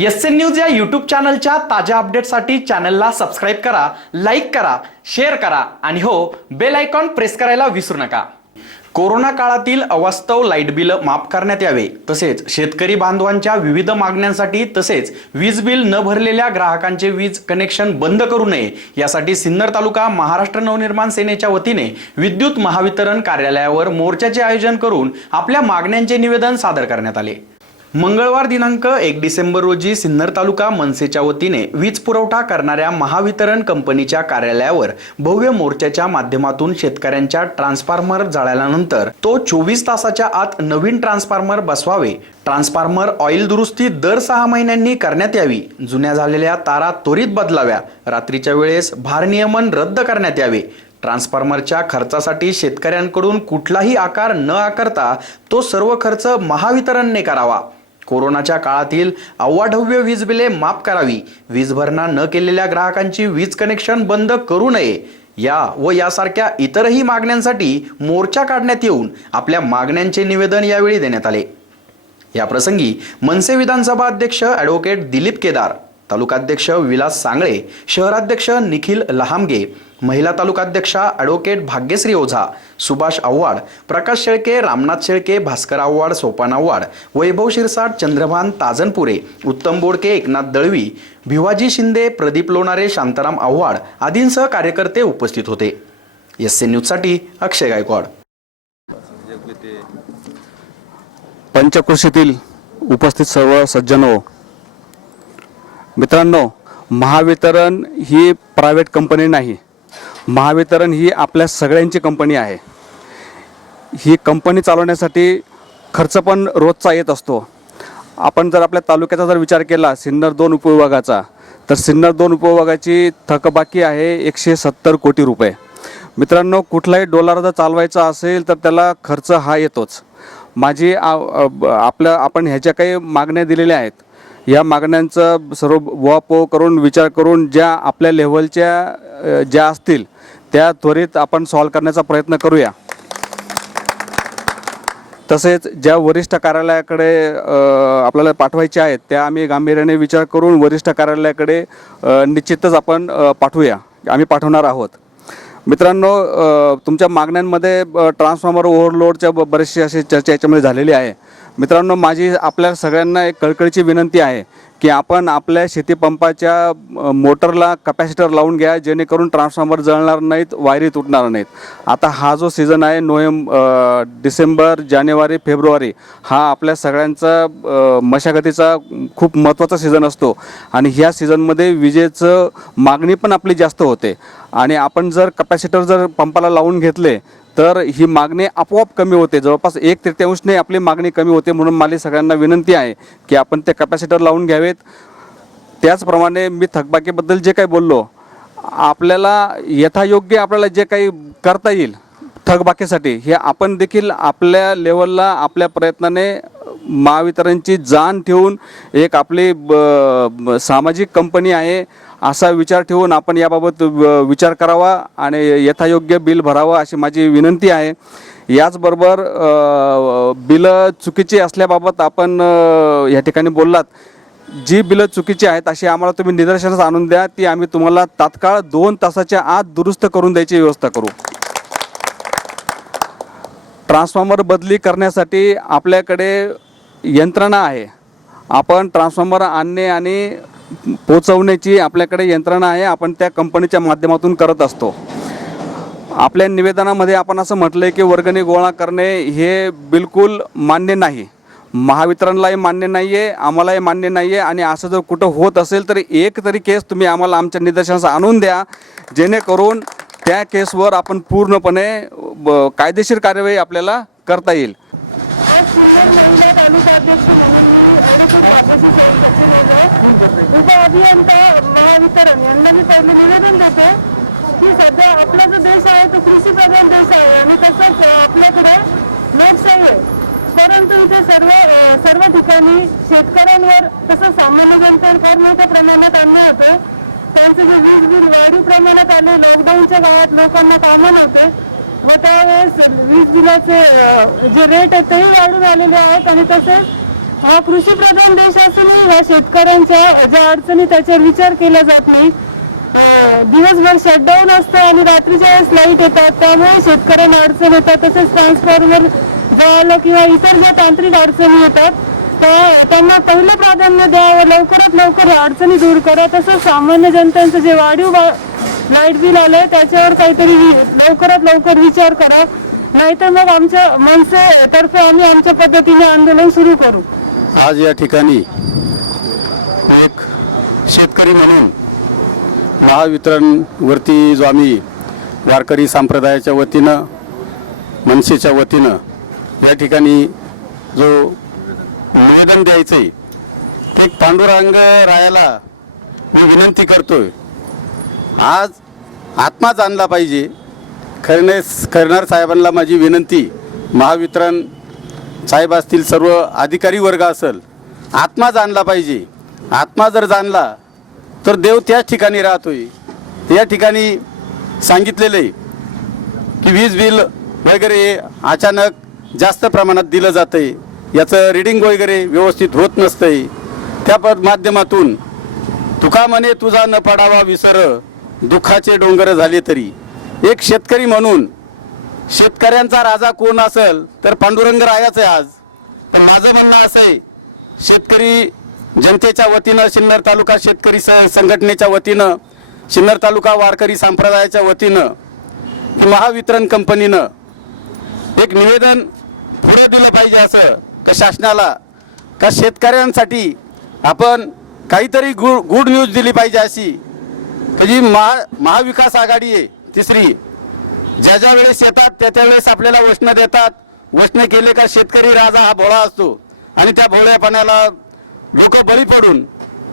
S N news या YouTube चॅनलच्या ताज्या अपडेटसाठी चॅनलला सबस्क्राईब करा लाईक करा शेअर करा आणि हो बेल आयकॉन प्रेस करायला विसरू नका. कोरोना काळातील अवास्तव लाइट बिल माफ करण्यात यावे तसेच शेतकरी बांधवांच्या विविध मागण्यांसाठी तसेच वीज बिल न भरलेल्या ग्राहकांचे वीज कनेक्शन बंद करू नये यासाठी सिन्नर तालुका महाराष्ट्र नवनिर्माण सेनेच्या वतीने विद्युत महावितरण कार्यालयावर मोर्चाचे आयोजन करून आपल्या मागण्यांचे निवेदन सादर करण्यात आले. मंगळवार दिनांक एक डिसेंबर रोजी सिन्नर तालुका मनसेच्या वतीने वीज पुरवठा करणाऱ्या महावितरण कंपनीच्या कार्यालयावर भव्य मोर्चाच्या माध्यमातून शेतकऱ्यांच्या ट्रान्सफॉर्मर जळाल्यानंतर तो चोवीस तासाच्या आत नवीन ट्रान्सफॉर्मर बसवावे. ट्रान्सफॉर्मर ऑइल दुरुस्ती दर सहा महिन्यांनी करण्यात यावी. जुन्या झालेल्या तारा त्वरित बदलाव्या. रात्रीच्या वेळेस भारनियमन रद्द करण्यात यावे. ट्रान्सफॉर्मरच्या खर्चासाठी शेतकऱ्यांकडून कुठलाही आकार न आकारता तो सर्व खर्च महावितरणने करावा. कोरोनाच्या काळातील अव्वाढव्य वीज बिले माफ करावी. वीज भरणा न केलेल्या ग्राहकांची वीज कनेक्शन बंद करू नये. या व यासारख्या इतरही मागण्यांसाठी मोर्चा काढण्यात येऊन आपल्या मागण्यांचे निवेदन यावेळी देण्यात आले. या प्रसंगी मनसे विधानसभा अध्यक्ष ॲडव्होकेट दिलीप केदार तालुकाध्यक्ष विलास सांगळे शहराध्यक्ष निखिल लहामगे महिला तालुकाध्यक्षा ॲडव्होकेट भाग्यश्री ओझा सुभाष आव्हाड प्रकाश शेळके रामनाथ शेळके भास्कर आव्हाड सोपान आव्हाड वैभव शिरसाट चंद्रभान ताजनपुरे उत्तम बोडके एकनाथ दळवी भिवाजी शिंदे प्रदीप लोणारे शांताराम आव्हाड आदींसह कार्यकर्ते उपस्थित होते. एस एन न्यूजसाठी अक्षय गायकवाड. पंचकृषीतील उपस्थित सर्व सज्जन मित्रांनो महावितरण ही प्रायव्हेट कंपनी नाही. महावितरण ही आपल्या सगळ्यांची कंपनी आहे. ही कंपनी चालवण्यासाठी खर्च पण रोजचा येत असतो. आपण जर आपल्या तालुक्याचा जर विचार केला सिन्नर दोन उपविभागाचा तर सिन्नर दोन उपविभागाची थकबाकी आहे एकशे सत्तर कोटी रुपये. मित्रांनो कुठलाही डॉलर जर चालवायचा असेल तर त्याला खर्च हा येतोच. माझी आपलं आपल्या आपण ह्याच्या काही मागण्या दिलेल्या आहेत. या मागण्यांचं सर्व वॉपो करून विचार करून ज्या आपल्या लेव्हलच्या ज्या असतील त्या त्वरित आपण सॉल्व्ह करण्याचा प्रयत्न करूया. तसेच ज्या वरिष्ठ कार्यालयाकडे आपल्याला पाठवायच्या आहेत त्या आम्ही गांभीर्याने विचार करून वरिष्ठ कार्यालयाकडे निश्चितच आपण पाठवूया. आम्ही पाठवणार आहोत. मित्रांनो तुमच्या मागण्यांमध्ये ट्रान्सफॉर्मर ओव्हरलोडच्या बरेचसे बरेचशी अशी चर्चा याच्यामध्ये झालेली आहे. मित्रांनो माझी आपल्या सगळ्यांना एक कळकळीची विनंती आहे की आपण आपल्या शेतीपंपाच्या मोटरला कपॅसिटर लावून घ्या जेणेकरून ट्रान्सफॉर्मर जळणार नाहीत वायरी तुटणार नाहीत. आता हा जो सीझन आहे नोव्हेंब डिसेंबर जानेवारी फेब्रुवारी हा आपल्या सगळ्यांचा मशागतीचा खूप महत्त्वाचा सीझन असतो. आणि ह्या सीझनमध्ये विजेचं मागणी पण आपली जास्त होते. आणि आपण जर कपॅसिटर जर पंपाला लावून घेतले तर ही मागणी आपोआप कमी होते. जवळपास एक तृतीयांशने आपली मागणी कमी होते म्हणून मला सगळ्यांना विनंती आहे की आपण ते कॅपॅसिटर लावून घ्यावेत. त्याचप्रमाणे मी थकबाकीबद्दल जे काही बोललो आपल्याला यथायोग्य आपल्याला जे काही करता येईल थकबाकीसाठी हे आपण देखील आपल्या लेवलला आपल्या प्रयत्नाने महावितरणची जाण ठेवून एक आपली ब- ब- सामाजिक कंपनी आहे. असा विचार ठेवून आपण याबाबत विचार करावा आणि यथायोग्य बिल भरावं अशी माझी विनंती आहे. याचबरोबर बिलं चुकीची असल्याबाबत आपण या ठिकाणी बोललात. जी बिलं चुकीची आहेत अशी आम्हाला तुम्ही निदर्शनास आणून द्या. ती आम्ही तुम्हाला तात्काळ दोन तासाच्या आत दुरुस्त करून द्यायची व्यवस्था करू. ट्रान्सफॉर्मर बदली करण्यासाठी आपल्याकडे यंत्रणा आहे. आपण ट्रान्सफॉर्मर आणणे आणि पोचवण्याची आपल्याकडे यंत्रणा आहे आपण त्या कंपनीच्या माध्यमातून करत असतो. आपल्या निवेदनामध्ये आपण असं म्हटलंय की वर्गणी गोळा करणे हे बिलकुल मान्य नाही. महावितरणलाही मान्य नाही आहे आम्हालाही मान्य नाही आहे आणि असं जर कुठं होत असेल तर एक तरी केस तुम्ही आम्हाला आमच्या निदर्शनास आणून द्या. जेणेकरून त्या केसवर आपण पूर्णपणे ब- कायदेशीर कार्यवाही आपल्याला करता येईल. आज सिन्नर महिला तालुका अध्यक्ष म्हणून मी ॲडव्होकेट भाग्यशी सौ सचिन ओझा उप अभियंता महावितरण यांना मी पहिले निवेदन देते की सध्या आपला जो देश आहे तो कृषी प्रधान देश आहे आणि तसंच आपल्याकडे लोकशाही आहे. परंतु इथे सर्व सर्व ठिकाणी शेतकऱ्यांवर तसंच सामान्य जनतेवर फार मोठ्या प्रमाणात अन्याय होतोय. त्यांचे जे वीज बिल वाढीव प्रमाणात आले लॉकडाऊनच्या काळात लोकांना कामं नव्हते. व त्यावेळेस वीज बिलाचे जे रेट आहेत तेही वाढून आलेले आहेत आणि तसेच हा कृषी प्रधान देश असूनही ह्या शेतकऱ्यांच्या ज्या अडचणी त्याच्यावर विचार केला जात नाही. दिवसभर शटडाऊन असतं आणि रात्रीच्या वेळेस लाइट येतात. त्यामुळे शेतकऱ्यांना अडचण येतात. तसेच ट्रान्सफॉर्मर जळालं किंवा इतर ज्या तांत्रिक अडचणी येतात त्या त्यांना पहिलं प्राधान्य द्यावं. लवकरात लवकर अडचणी दूर करा. तसंच सामान्य जनतेचं जे वाढीव लाइट बिल आलंय त्याच्यावर काहीतरी वि- लवकरात लवकर विचार करा. नाहीतर मग आमच्या मनसे तर्फे आम्ही आमच्या पद्धतीने आंदोलन सुरू करू. आज या ठिकाणी एक शेतकरी म्हणून महावितरणवरती जो आम्ही वारकरी संप्रदायाच्या वतीनं मनसेच्या वतीनं या ठिकाणी जो निवेदन द्यायचं आहे ते एक पांडुरंग रायाला मी विनंती करतोय. आज आत्मा जाणला पाहिजे. खरणे खरणार साहेबांना माझी विनंती महावितरण साहेब असतील सर्व अधिकारी वर्ग असेल आत्मा जाणला पाहिजे. आत्मा जर जाणला तर देव त्याच ठिकाणी राहतोय. या ठिकाणी सांगितलेलं आहे की वीज बिल वगैरे अचानक जास्त प्रमाणात दिलं जातं आहे याचं रिडिंग वगैरे व्यवस्थित होत नसतंय. त्या पद माध्यमातून तुका म्हणे तुझा न पडावा विसर. दुःखाचे डोंगर झाले तरी. एक शेतकरी म्हणून शेतकऱ्यांचा राजा कोण असेल तर पांडुरंग रायाच आहे आज. पण माझं म्हणणं असं आहे शेतकरी जनतेच्या वतीनं सिन्नर तालुका शेतकरी स संघटनेच्या वतीनं सिन्नर तालुका वारकरी संप्रदायाच्या वतीनं की महावितरण कंपनीनं एक निवेदन पुढं दिलं पाहिजे असं का शासनाला का शेतकऱ्यांसाठी आपण काहीतरी गु गुड न्यूज दिली पाहिजे अशी का जी महा महाविकास आघाडी आहे तिसरी. ज्या ज्या वेळेस येतात त्या त्या वेळेस आपल्याला वचनं देतात. वचनं केले का शेतकरी राजा हा भोळा असतो. आणि त्या भोळ्या पाण्याला लोक बळी पडून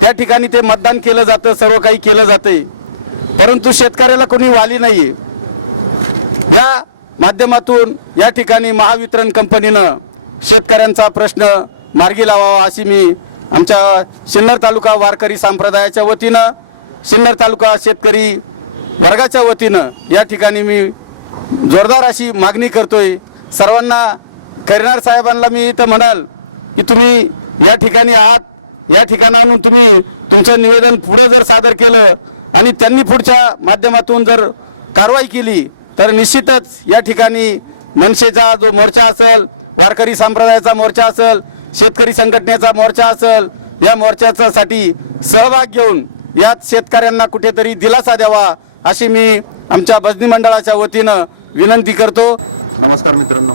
त्या ठिकाणी ते मतदान केलं जातं सर्व काही केलं जाते परंतु शेतकऱ्याला कोणी वाली नाही आहे या माध्यमातून या ठिकाणी महावितरण कंपनीनं शेतकऱ्यांचा प्रश्न मार्गी लावावा अशी मी आमच्या सिन्नर तालुका वारकरी संप्रदायाच्या वतीनं सिन्नर तालुका शेतकरी वर्गाच्या वतीनं या ठिकाणी मी जोरदार अशी मागणी करतोय. सर्वांना करणार साहेबांना मी इथं म्हणाल की तुम्ही या ठिकाणी आहात. या ठिकाणाहून तुम्ही तुमचं निवेदन पुढं जर सादर केलं आणि त्यांनी पुढच्या माध्यमातून जर कारवाई केली तर निश्चितच या ठिकाणी मनसेचा जो मोर्चा असेल वारकरी संप्रदायाचा मोर्चा असेल शेतकरी संघटनेचा मोर्चा असेल या मोर्चाचासाठी सहभाग घेऊन यात शेतकऱ्यांना कुठेतरी दिलासा द्यावा अशी मी आमच्या भजनी मंडळाच्या वतीनं विनंती करतो. नमस्कार मित्रांनो.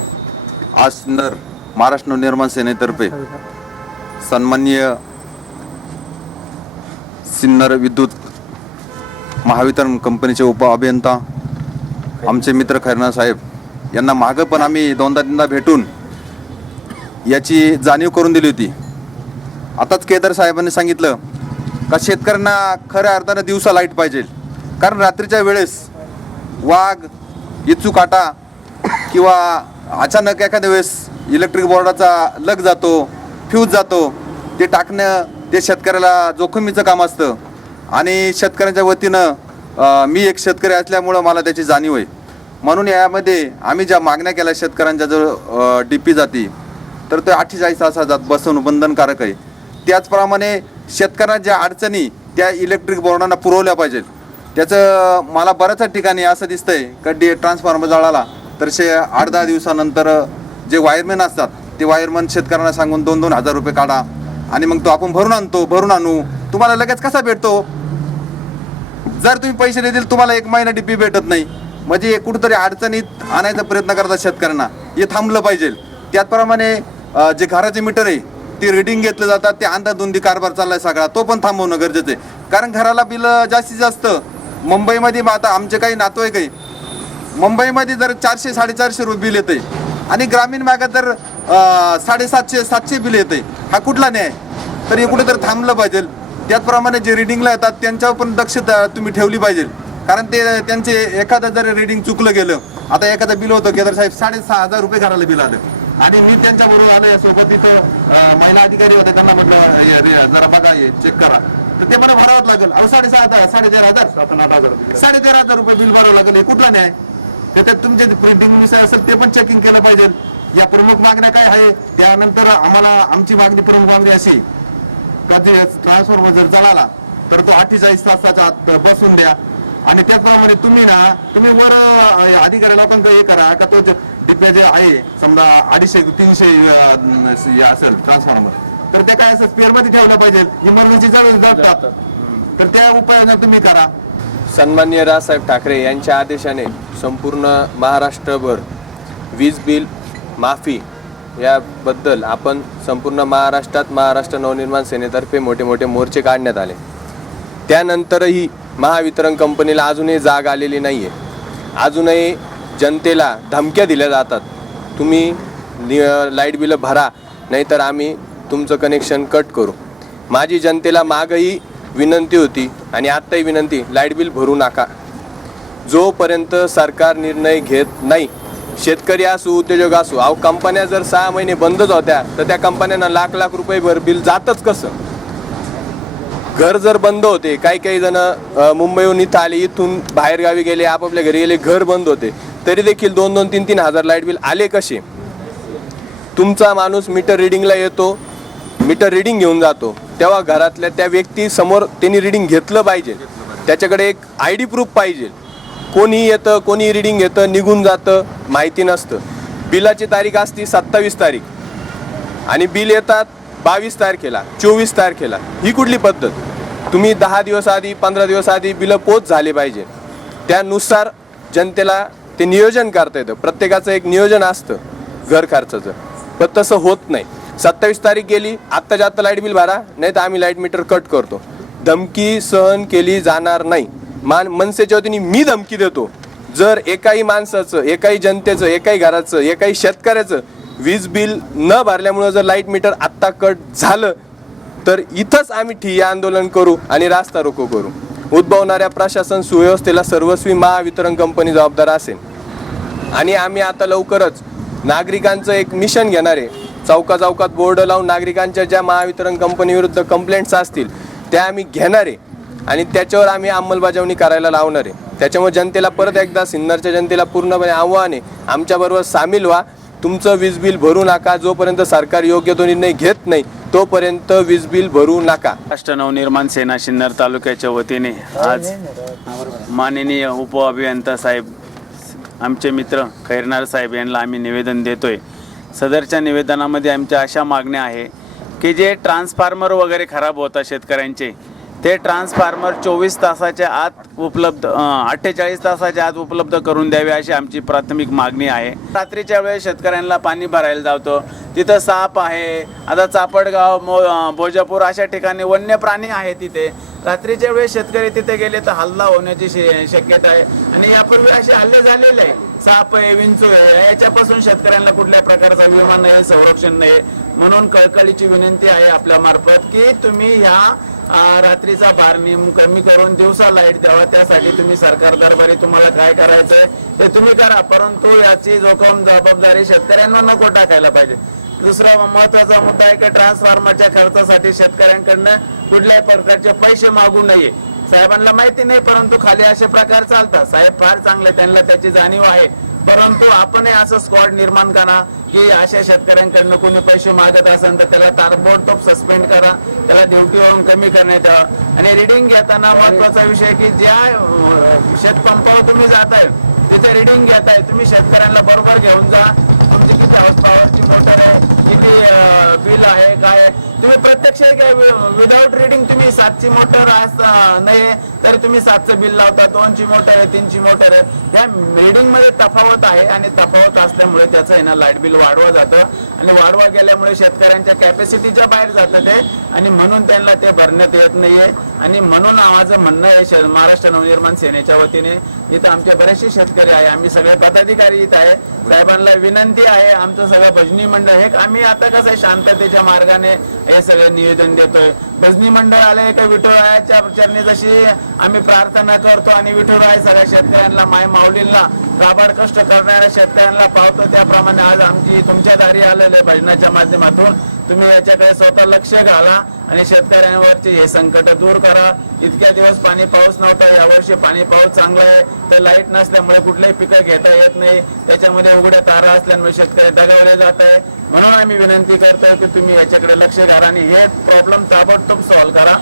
आज सुंदर महाराष्ट्र निर्माण सेनेतर्फे सन्माननीय सिन्नर विद्युत महावितरण कंपनीचे उप अभियंता आमचे मित्र खैरनार साहेब यांना मागं पण आम्ही दोनदा तीनदा भेटून याची जाणीव करून दिली होती. आताच केदार साहेबांनी सांगितलं का शेतकऱ्यांना खऱ्या अर्थानं दिवसा लाइट पाहिजे? कारण रात्रीच्या वेळेस वाघ इचू काटा किंवा अचानक एखाद्या वेळेस इलेक्ट्रिक बोर्डाचा लग जातो फ्यूज जातो ते टाकणं ते शेतकऱ्याला जोखमीचं काम असतं. आणि शेतकऱ्यांच्या वतीनं मी एक शेतकरी असल्यामुळं मला त्याची जाणीव आहे. म्हणून यामध्ये आम्ही ज्या मागण्या केल्या शेतकऱ्यांच्या जो डी पी जाती तर ते अठ्ठेचाळीस तासात बसवणं बंधनकारक आहे. त्याचप्रमाणे शेतकऱ्यांना ज्या अडचणी त्या इलेक्ट्रिक बोर्डांना पुरवल्या पाहिजेत. त्याचं मला बऱ्याच ठिकाणी असं दिसतंय का डी ट्रान्सफॉर्मर जळाला तर शे आठ दहा दिवसानंतर जे वायरमॅन असतात ते वायरमॅन शेतकऱ्यांना सांगून दोन दोन हजार रुपये काढा. आणि मग तो आपण भरून आणतो भरून आणू. तुम्हाला लगेच कसा भेटतो? जर तुम्ही पैसे नाही दिले तुम्हाला एक महिना डीपी भेटत नाही. म्हणजे कुठेतरी अडचणीत आणायचा प्रयत्न करतात शेतकऱ्यांना. हे थांबलं पाहिजे. त्याचप्रमाणे जे घराचे मीटर आहे ते रेडिंग घेतलं जातात ते अंधाधुंदी कारभार चाललाय सगळा. तो पण थांबवणं गरजेचं आहे. कारण घराला बिल जास्तीत जास्त. मुंबईमध्ये मग आता आमचे काही नातेवाईक आहे मुंबईमध्ये जर चारशे साडेचारशे रुपये बिल येते आणि ग्रामीण भागात जर साडेसातशे सातशे बिल येते हा कुठला न्याय? तर हे कुठेतरी थांबलं पाहिजे. त्याचप्रमाणे जे रिडिंगला येतात त्यांच्यावर पण दक्षता तुम्ही ठेवली पाहिजे. कारण ते त्यांचे एखादं जर रिडिंग चुकलं गेलं आता एखादं बिल होतं केदार साहेब साडेसहा हजार रुपये घराला बिल आलं. आणि मी त्यांच्या बरोबर आलो सोबत इथं महिला अधिकारी होते त्यांना म्हटलं जरा बघा हे चेक करा. तर ते मला भरावंच लागेल. अहो साडेसहा हजार साडेतेरा हजार. सात आठ हजार साडेतेरा हजार रुपये बिल भरावं लागेल हे कुठला न्याय? त्याच्यात तुमचे प्रिंटिंग मिस असेल ते पण चेकिंग केलं पाहिजे. या प्रमुख मागण्या काय आहे? त्यानंतर आम्हाला आमची मागणी प्रमुख मागणी अशी का जे ट्रान्सफॉर्मर जर जळाला तर तो अठ्ठेचाळीस तासाच्या आत बसून द्या. आणि त्याचप्रमाणे तुम्ही ना तुम्ही वर अधिकारी लोकांक हे करा का तो डिप्या जे आहे समजा अडीचशे तीनशे हे असेल ट्रान्सफॉर्मर तर त्या काय असं स्पेअरमध्ये ठेवलं पाहिजे इमर्जन्सी जळ जळतात तर त्या उपाययोजना तुम्ही करा. सन्मान्य राजसाहेब ठाकरे यांच्या आदेशाने संपूर्ण महाराष्ट्रभर वीज बिल माफी याबद्दल आपण संपूर्ण महाराष्ट्रात महाराष्ट्र नवनिर्माण सेनेतर्फे मोठे मोठे मोर्चे काढण्यात आले. त्यानंतरही महावितरण कंपनीला अजूनही जाग आलेली नाही आहे अजूनही जनतेला धमक्या दिल्या जातात. तुम्ही नि- लाइट बिलं भरा नाहीतर आम्ही तुमचं कनेक्शन कट करू. माझी जनतेला मागही विनंती होती आणि आत्ताही विनंती लाइट बिल भरू नका. जोपर्यंत सरकार निर्णय घेत नाही शेतकरी असू उद्योजक असू अहो कंपन्या जर सहा महिने बंदच होत्या तर त्या कंपन्यांना लाख लाख रुपये भर बिल जातच कसं? घर जर बंद होते काही काही जण मुंबईहून इथं आले इथून बाहेर गावी गेले आपापल्या घरी गेले घर बंद होते तरी देखील दोन दोन तीन तीन हजार लाइट बिल आले कसे? तुमचा माणूस मीटर रिडिंगला येतो मीटर रिडिंग घेऊन जातो तेव्हा घरातल्या त्या व्यक्ती समोर त्यांनी रिडिंग घेतलं पाहिजे. त्याच्याकडे एक आय डी प्रूफ पाहिजे. कोणी येतं कोणी रिडिंग घेतं निघून जातं माहिती नसतं. बिलाची तारीख असती सत्तावीस तारीख. आणि बिल येतात बावीस तारखेला चोवीस तारखेला ही कुठली पद्धत? तुम्ही दहा दिवस आधी पंधरा दिवस आधी बिलं पोच झाले पाहिजे. त्यानुसार जनतेला ते नियोजन करता येतं. प्रत्येकाचं एक नियोजन असतं घर खर्चाचं. पण तसं होत नाही. सत्तावीस तारीख गेली आत्ताच्या आत्ता लाइट बिल भरा नाही तर आम्ही लाइट मीटर कट करतो. धमकी सहन केली जाणार नाही. मान मनसेच्या वतीने मी धमकी देतो. जर एकाही माणसाचं एकाही जनतेचं एकाही घराचं एकाही शेतकऱ्याचं वीज बिल न भरल्यामुळं जर लाइट मीटर आत्ता कट झालं तर इथंच आम्ही ठिय्या आंदोलन करू आणि रास्ता रोको करू. उद्भवणाऱ्या प्रशासन सुव्यवस्थेला सर्वस्वी महावितरण कंपनी जबाबदार असेल. आणि आम्ही आता लवकरच नागरिकांचं एक मिशन घेणार आहे. चौका चौकात बोर्ड लावून नागरिकांच्या ज्या महावितरण कंपनीविरुद्ध कंप्लेंट्स असतील त्या आम्ही घेणार आहे. आणि त्याच्यावर आम्ही अंमलबजावणी करायला लावणार आहे. त्याच्यामुळे जनतेला परत एकदा सिन्नरच्या जनतेला पूर्णपणे आव्हान आहे. आमच्याबरोबर सामील व्हा. तुमचं वीज बिल भरू नका जोपर्यंत सरकार योग्य तो निर्णय घेत नाही तोपर्यंत वीज बिल भरू नका. राष्ट्र नवनिर्माण सेना सिन्नर तालुक्याच्या वतीने आज माननीय उप अभियंता साहेब आमचे मित्र खैरनार साहेब यांना आम्ही निवेदन देतोय. सदरच्या निवेदनामध्ये आमच्या अशा मागण्या आहे की जे ट्रान्सफार्मर वगैरे खराब होतात शेतकऱ्यांचे ते ट्रान्सफार्मर चोवीस तासाच्या आत उपलब्ध अठ्ठेचाळीस तासाच्या आत उपलब्ध करून द्यावे अशी आमची प्राथमिक मागणी आहे. रात्रीच्या वेळेस शेतकऱ्यांना पाणी भरायला जातो तिथं साप आहे. आता चापडगाव मो भोजापूर अशा ठिकाणी वन्य प्राणी आहे तिथे. रात्रीच्या वेळेस शेतकरी तिथे गेले तर हल्ला होण्याची शक्यता आहे. आणि यापूर्वी असे हल्ले झालेले आहे. साप आहे विंचू आहे. याच्यापासून शेतकऱ्यांना कुठल्या प्रकारचा विमा नाही संरक्षण नाही. म्हणून कळकळीची विनंती आहे आपल्या मार्फत की तुम्ही ह्या रात्रीचा भार नेम कमी करून दिवसा लाइट द्यावा त्यासाठी तुम्ही सरकार दरबारी तुम्हाला काय करायचंय ते तुम्ही करा परंतु याची जोखम जबाबदारी शेतकऱ्यांना नको टाकायला पाहिजे. दुसरा महत्त्वाचा मुद्दा आहे की ट्रान्सफॉर्मरच्या खर्चासाठी शेतकऱ्यांकडनं कुठल्याही प्रकारचे पैसे मागू नये. साहेबांना माहिती नाही परंतु खाली असे प्रकार चालतात. साहेब फार चांगले त्यांना त्याची जाणीव आहे. परंतु आपणही असं स्क्वॉड निर्माण करा. की अशा शेतकऱ्यांकडनं कोणी पैसे मागत असेल तर त्याला ताबडतोब सस्पेंड करा. त्याला ड्युटीवरून कमी करण्यात यावं. आणि रिडिंग घेताना महत्त्वाचा विषय की ज्या शेतपंपावर तुम्ही जाताय तिथे रिडिंग घेताय तुम्ही शेतकऱ्यांना बरोबर घेऊन जा. तुमची किती हाऊस पॉवरची मोटर आहे किती बिल आहे काय तुम्ही प्रत्यक्ष विदाऊट रिडिंग तुम्ही सातची मोटर नाही तरी तुम्ही सातचं बिल लावता दोनची मोटर आहे तीनची मोटर आहे. या रिडिंगमध्ये तफावत आहे आणि तफावत असल्यामुळे त्याचं आहे ना लाइट बिल वाढवा जातं. आणि वाढवा गेल्यामुळे शेतकऱ्यांच्या कॅपॅसिटीच्या बाहेर जातं ते. आणि म्हणून त्यांना ते भरण्यात येत नाहीये. आणि म्हणून माझं म्हणणं आहे महाराष्ट्र नवनिर्माण सेनेच्या वतीने इथं आमचे बरेचसे शेतकरी आहे. आम्ही सगळे पदाधिकारी इथं आहे. साहेबांना विनंती आहे आमचं सगळं भजनी मंडळ हे आम्ही आता कसं आहे शांततेच्या मार्गाने हे सगळे नियोजन देतोय. भजनी मंडळ आले का विठुरायाच्या चरणी जशी आम्ही प्रार्थना करतो आणि विठुराय सगळ्या शेतकऱ्यांना माय माऊलींना काबाड कष्ट करणाऱ्या शेतकऱ्यांना पावतो. त्याप्रमाणे आज आमची तुमच्या दारी आलेले भजनाच्या माध्यमातून तुम्ही याच्याकडे स्वतः लक्ष घाला आणि शेतकऱ्यांवरचे हे संकट दूर करा. इतक्या दिवस पाणी पाऊस नव्हता यावर्षी पाणी पाऊस चांगला आहे. तर लाइट नसल्यामुळे कुठलेही पिकं घेता येत नाही. त्याच्यामध्ये उघड्या तारा असल्यामुळे शेतकरी दगावले जात आहे. म्हणून आम्ही विनंती करतोय की तुम्ही याच्याकडे लक्ष घाला आणि हे प्रॉब्लेम ताबडतोब सॉल्व्ह करा.